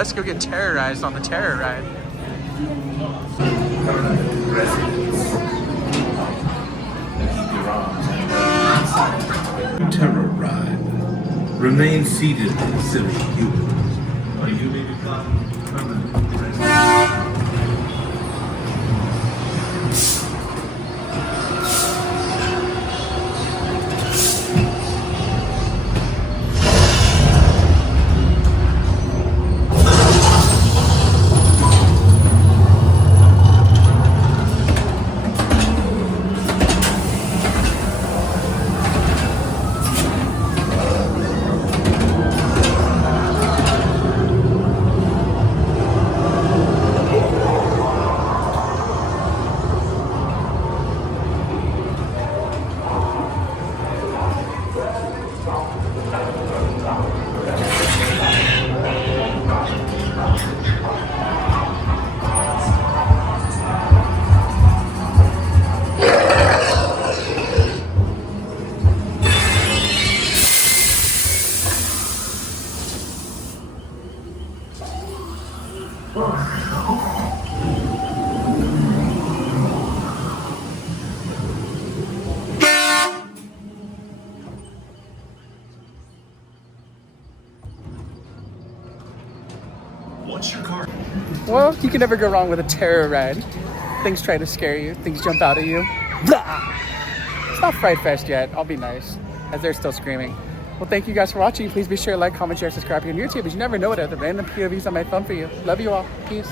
let's go get terrorized on the TerroRide. TerroRide. Remain seated in civil humans. Or you may become permanent residents. What's your car? Well, you can never go wrong with a TerroRide. Things try to scare you, things jump out at you. Blah! It's not Fright Fest yet, I'll be nice, as they're still screaming. Well, thank you guys for watching. Please be sure to like, comment, share, subscribe here on YouTube, because you never know what other random POVs I might film for you. Love you all. Peace.